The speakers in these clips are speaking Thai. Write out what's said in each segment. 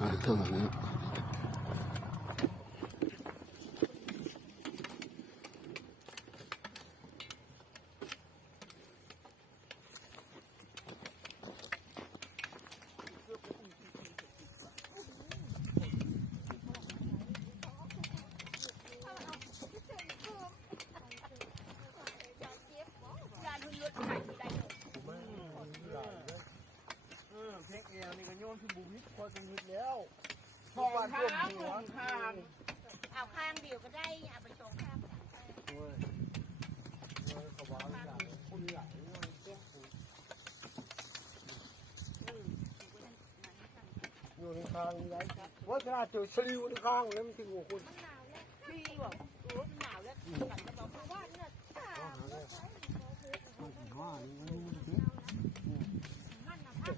อ่าเท่านี้ เพลงเอวนี่ก็โยนพี่บุวิทพอจะมิดแล้ว ข้างสองข้างเอาข้างเดียวก็ได้เอาไปสองข้างโอ้ยโอ้ยขาบกว่าอย่างคนใหญ่เนี่ยเจ้าปูอยู่ในข้างนี่ไรว่าจะเจอสลิวในข้างแล้วมันถึงหัวคนพี่บอกโอ้หนาวแล้วหลังจะบอกว่าเนี่ยว่านี่มันมันนะพัน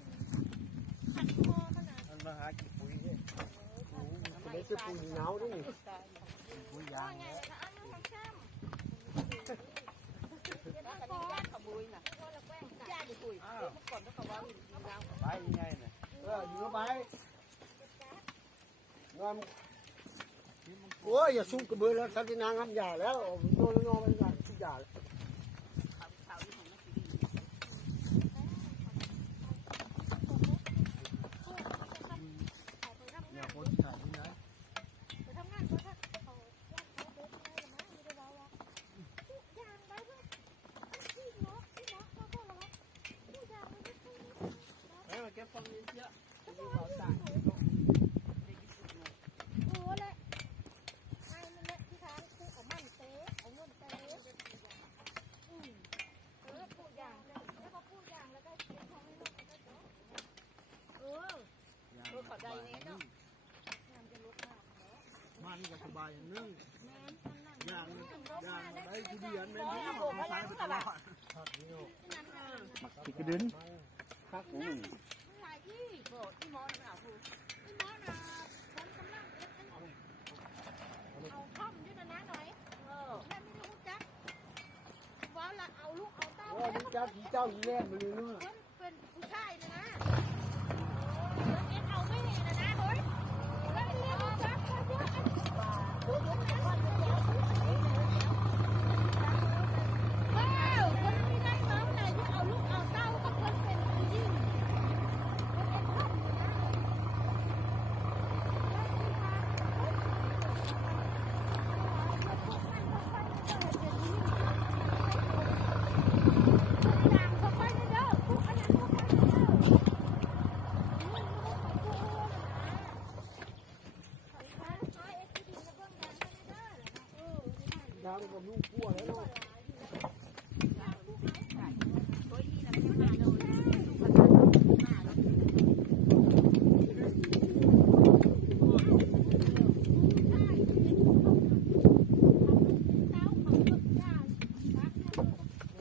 พันคอมันนะ มันมาหากี่ปุ๋ยเนี่ยมั นได้จะปุ๋ยหนาวด้วยนี่ปุ๋ยยางไงเนี่ยนะอันนั้นข้ามแล้วก็ย่างขบุยน่ะย่างอยู่ปุยเมื่อก่อนต้องขว่าเราไปยังไงเนี่ยเอออยู่ไปงามโอ้ยอย่าสู้กระเบือแล้วสันตินางทำยาแล้วโดนโยนไปยาทุกยา เขาเขาที่ของนักกีฬา อย่าคนถ่ายที่ไหน ไปทำงานก็ถ้าเขาเขาเด็กไงละมั้งไม่ได้ว่าว่าย่างไปเพื่อที่เนาะที่เนาะเขาก็ละที่ย่างไปเพื่อ เออแกฟังนี้เยอะ โอ้แหละไอ้มันแหละที่ทางคือเอามันเตะเอาเงินเตะอืมเออพูดอย่างแล้วก็พูดอย่างแล้วก็เขียนของให้ลูกก็จบเออเออขอใจเนี้ยเนาะงานจะลุกมากเนาะ มันก็สบายนึ่ง แม่นมันนั่ง อย่างอย่างได้ที่เดียนไม่ โอ้ ได้ โหอะไรมึงอะล่ะ ผักนี่ นั่นน่ ติกระดึนผักนั่นี่นมันหลายที่โบที่มอนะครูที่มอนะคนกำลังเอ็ดอันเอาข้อมด้วยอะนะหน่อยเออแม่ไม่ได้รู้จักว่าละเอาลูกเอาเต้าว่ามีเจ้าผีเจ้าผีแล่นมาเลยเนาะ คนเป็นผู้ชายนะนะเอ็ดเอาไม่เห็นนะนะเฮ้ยแล้วเรียกรู้จักก็เยอะอันพูดถึงนะคนเดียวว้าวคนไม่ได้น้องไหนที่เอาลูกเอาเต้ากับคนเป็นผู้หญิงคนเอ็ดข้อมนะ ทางกับลูกพัวแล้วเนาะ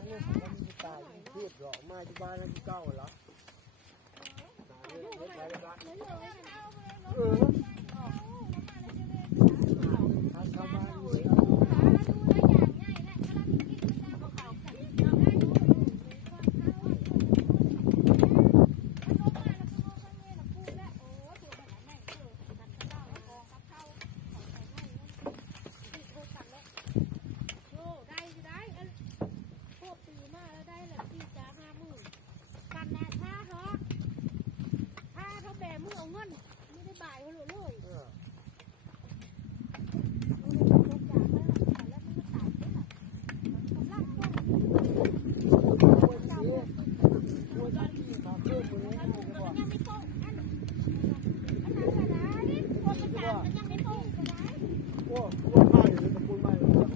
เนี่ยมันมีตาทียบหรอกมาที่บ้านแล้วที่เก้าเหรออทางเข้าบ้านอยู่ ได้ได้พวกปีมาแล้วได้แหละพี่จ้าห้าหมื่นกันนะถ้าเขาถ้าเขาแบมือเอาเงินไม่ได้บ่ายเขาเลยเลย เออ ตัวนี้ตัวที่มาเพิ่มมือให้ดูดีกว่าโอ้ตัวมาอยู่ในตะปูมาอยู่แล้ว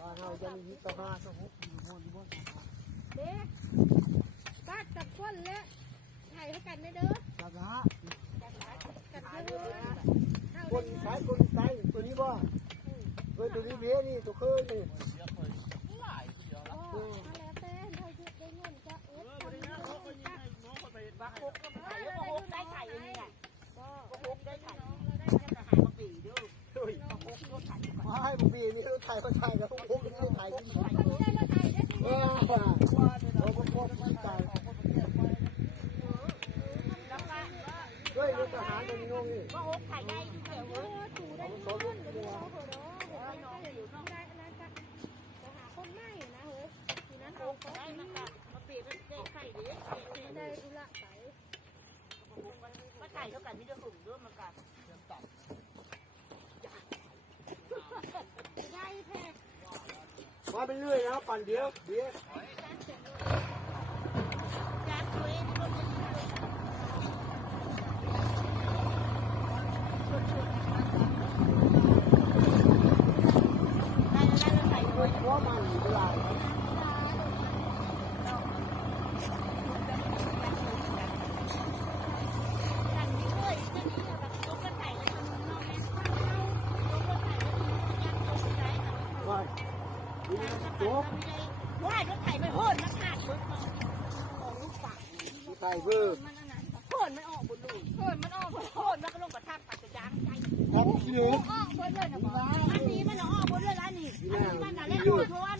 บ้านเรายังมีตะมาสะฮกอยู่บนบน เด็กบ้านกับคนและไห้ให้กันได้เด้อตะกะกันเด้อคนใช้คนใช้ตัวนี้บ่เคยตัวนี้เบี้ยนี่ตัวเคยนี่ ว่าหกขายได้เดี๋ยวเวยถูได้ดี๋ยเดี๋ยวเราจะอยู่นอกได้นะจ๊ะจะหาคนไม่นะเฮ้ยทีนั้นเอเขได้มาคะมาเปียนเป็นเด็กไข่ดิได้ดูละไปมาไก่เท่ากันที่จะหุ่มด้วยมากันได้แพ้มาไปเรื่อยนะปั่นเดียวเดียว ดูโจ๊กว่ายรถไถไม่โหดมันขาดรถของลูกปัดใส่เพื่อมันอันนั้นโหดมันออกบนลูกโหดมันออกโหดมันก็ลงประทับปัดจะยางใจของขี้เหลือออกบนเลยนะบอกอันนี้มันออกบนเลยแล้วนี่อันนี้มันอะไรโหดทวน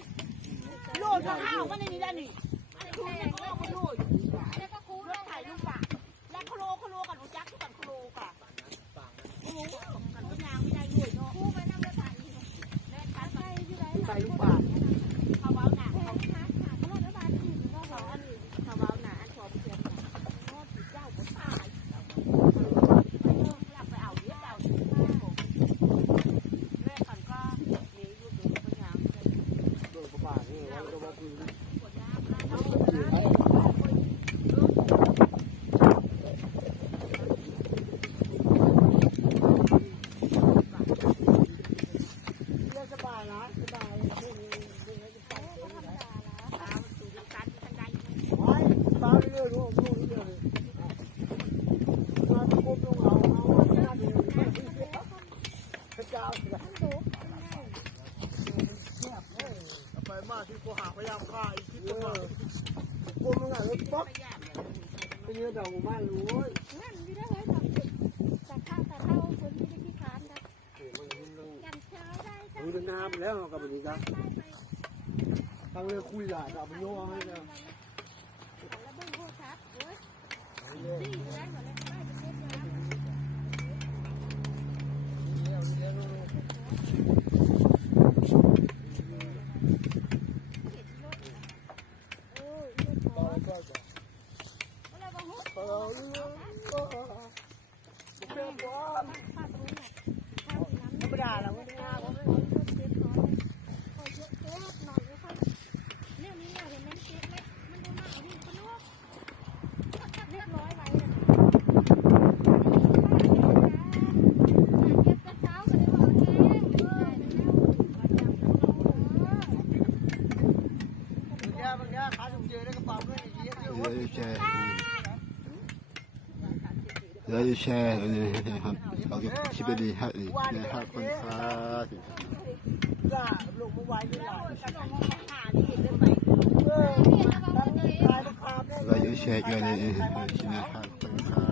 โหลดข้าวมันในนี้แล้วนี่อันนี้คุณยังออกบนลูก แล้วก็คู รถไถลูกปัดและโคโลโคโลกับลูกจักที่กันโคโลกับโอ้โหกันก็ยางไม่ได้ด้วยเนาะ คูไปนั่งกระถางนี่ แม่คัด ไปที่ไหน ใส่ลูกปลา เขาเว้าหนา แพงค่ะค่ะตลอดระบาดอื่นก็ เขา บอก อันนี้เขาเว้าหนาอันชอบเทียมหนาโน้ตเจ้าก็ตายไปเรื่องหลับไปเอาเยอะเจ้าแม่ขันก็หนีอยู่ดูพยายาม โดนปลาเนี่ยเราจะมาคุย ปวดยาแล้ว เรื่องสบายนะสบายเรื่องนี้เรื่องนี้จะไป ธรรมดาละ ตามันสูงกันทันใด ไปปลาเรื่อยๆลูกลูกเรื่อยๆมาตะกุบลงเอาเอาหน้าเดียวพระเจ้าเสือ ทั้งดุง่าย ไปมาที่กูหาพยาย เออกลัวมึงอะรถป๊อกเป็นเนื้อดอกไม้รู้เว้ยงั้นที่ได้ไว้ทำแต่ข้าวแต่เต้าคนที่ได้ที่ค้านนะมันเรื่องกันเช้าได้จ้ะรู้จะน้ำแล้วกับมันนี้จ้ะได้ไปทางเรือคุยหล่ะกับมันโยให้นะ แล้วเบิ่งโคชัดโอ้ยดีได้หมดเลยได้ไปเช็ดน้ำ เออเลือดหอ ก็ ม ก็ อะไรบ้างฮุ เออเรื่องก็เชื่อว่า ป้าตรงนี้ข้าวน้ำ ธ ไม่ได้แล้วมันงาม เออเช็ดหอมคอยเยอะเยอะหน่อยนะคะเนี่ยนี่เนี่ยเห็นไหมเช็ดไหมมันดูหนาวนี่คุณลูกเรียบร้อยไว้เลยเก็บกระเช้ากันเลยว่าแห้งเออ แย่มันแย่ขาสุกเจอในกระเป๋าเงินอย่างเงี้ย Rồi yêu xe ได้แชร์อะไรนครับเอาเคลิปดีครับนะครับคนค้าก็ลูเมื่อวนี่แหละเราอยู่แชร์กันเลยนะครับคนค้า